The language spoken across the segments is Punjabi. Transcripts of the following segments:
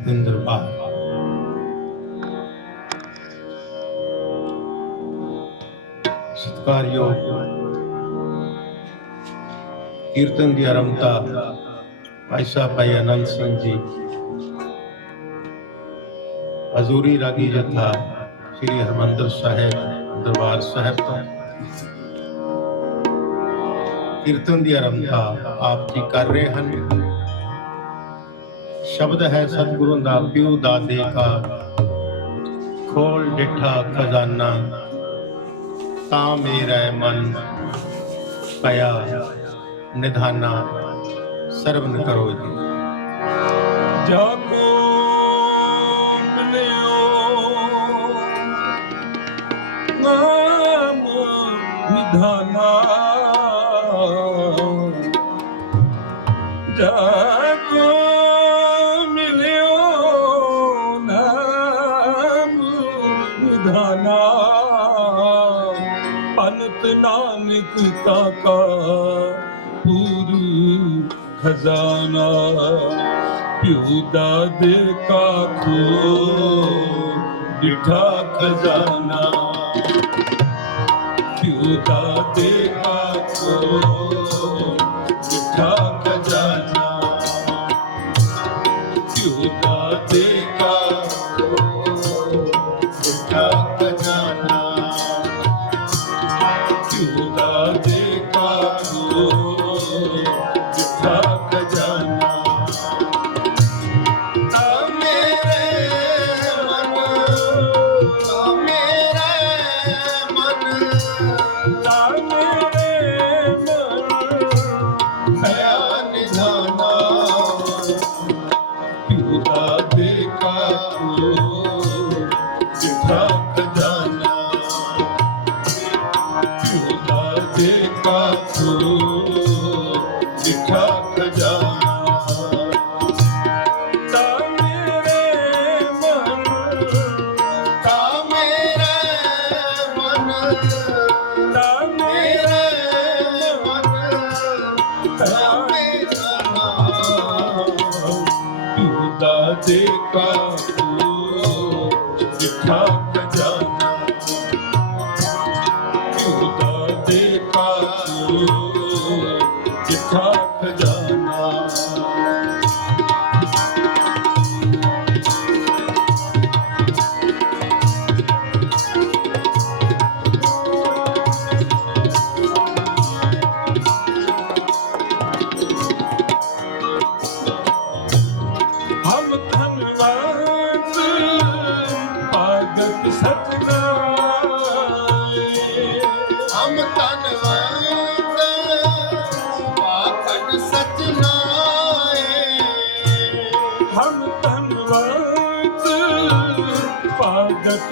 ਸਤਿੰਦਰ ਬਾਦ ਸਤਕਾਰਯੋਗ ਕੀਰਤਨ ਦੀ ਆਰੰਭਤਾ ਭਾਈ ਸਾਹਿਬ ਭਾਈ ਅਨੰਦ ਸਿੰਘ ਜੀ, ਹਜ਼ੂਰੀ ਰਾਗੀ ਜਥਾ ਸ੍ਰੀ ਹਰਮੰਦਰ ਸਾਹਿਬ ਦਰਬਾਰ ਸਾਹਿਬ ਤੋਂ। ਕੀਰਤਨ ਦੀ ਆਰੰਭਤਾ ਆਪ ਜੀ ਕਰ ਰਹੇ ਹਨ। ਸ਼ਬਦ ਹੈ ਸਤਿਗੁਰੂ ਦਾ, ਪਿਉ ਦਾਦੇ ਕਾ ਖੋਲ ਡਿਠਾ ਖਜ਼ਾਨਾ, ਤਾਂ ਮੇਰਾ ਮਨ ਪਿਆ ਨਿਧਾਨਾ ਸਰਵਨ ਕਰੋ ਜੀ। ਜੋ ਖਜ਼ਾਨਾ ਪਿਉ ਦਾ ਦੇ ਕਾ ਖੋ ਡਿਠਾ ਖਜ਼ਾਨਾ। ਪਿਉ ਦਾ ਦੇ ਕਾ ਖੋ ਤੇ ਕਾਚੂ ਜਿਖਾ ਖਜਾ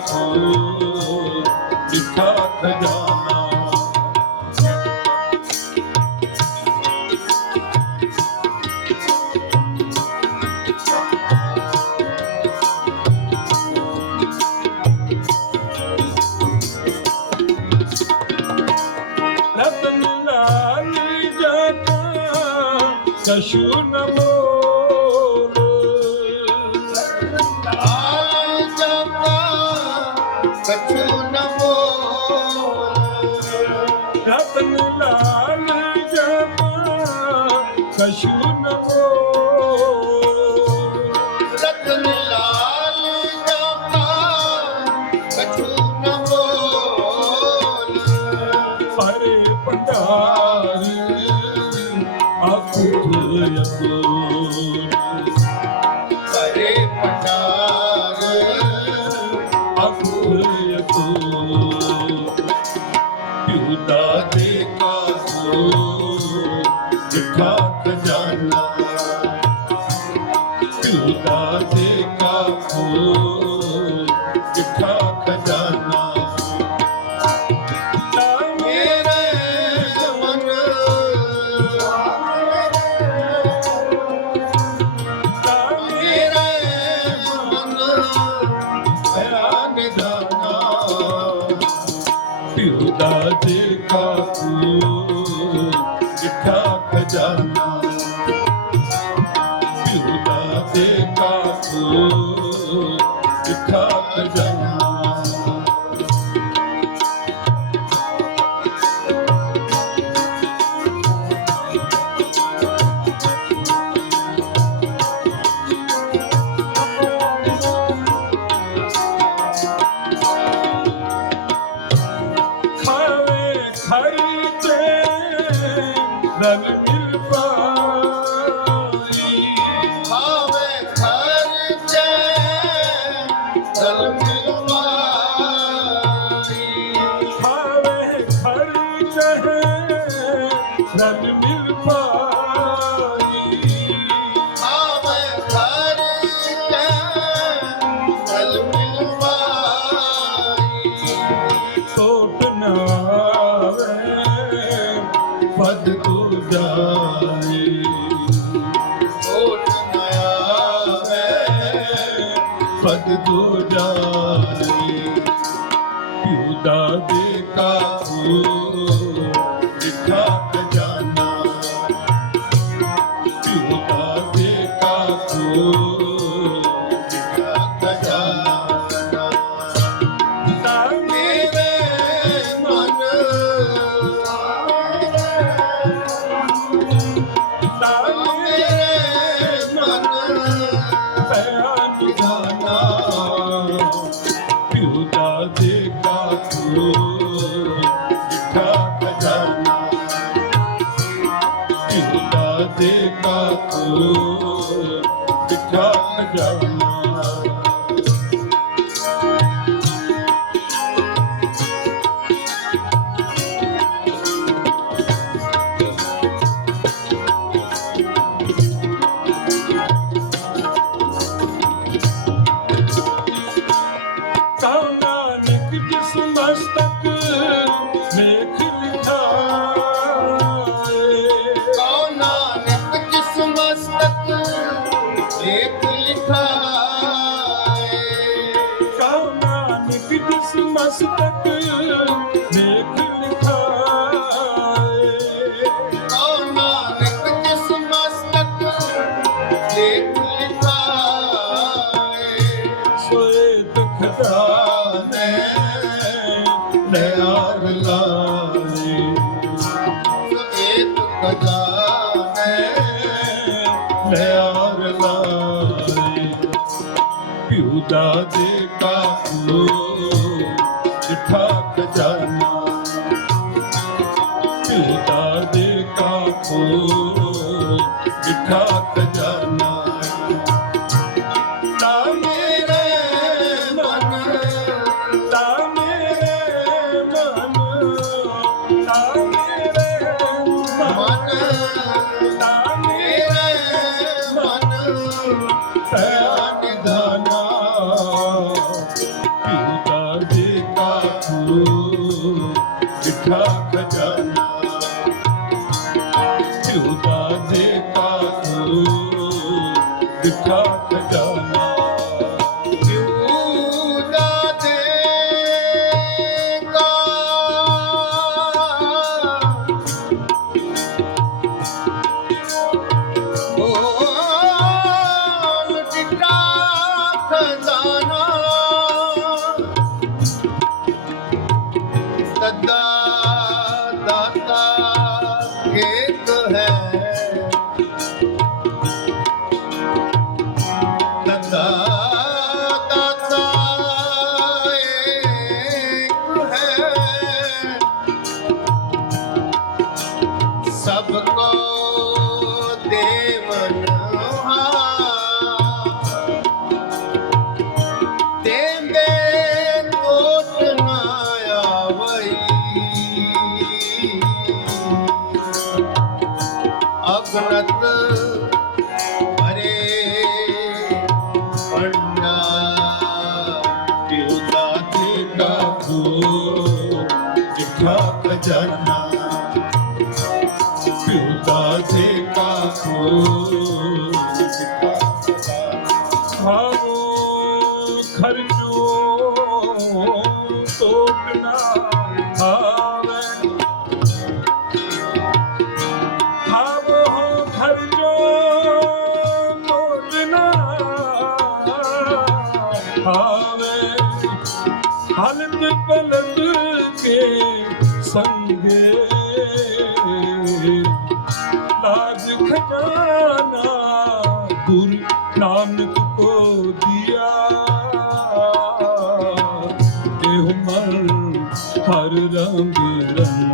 home. ਰਤਨ ਲਾਲ ਜਮਾ ਕਸ਼ੂ ਨਮੋ ਦਾਤ ਇਖਾ ਕਜਾ ਜਾ ਜਾਣਾ ਕਿਸ ਮਸਤਕ ਪਿਤਾ ਦੇ ਕਾ ਮਿੱਠਾ Jana ਹੱਕ ਜਾਨਾ। ਪਿਉ ਦਾ ਦੇ ਕਾਖੋ ਖਜ਼ਾਨਾ ਗੁਰ ਨਾਨਕ ਕੋ ਹਰ ਰੰਗ ਰੰਗ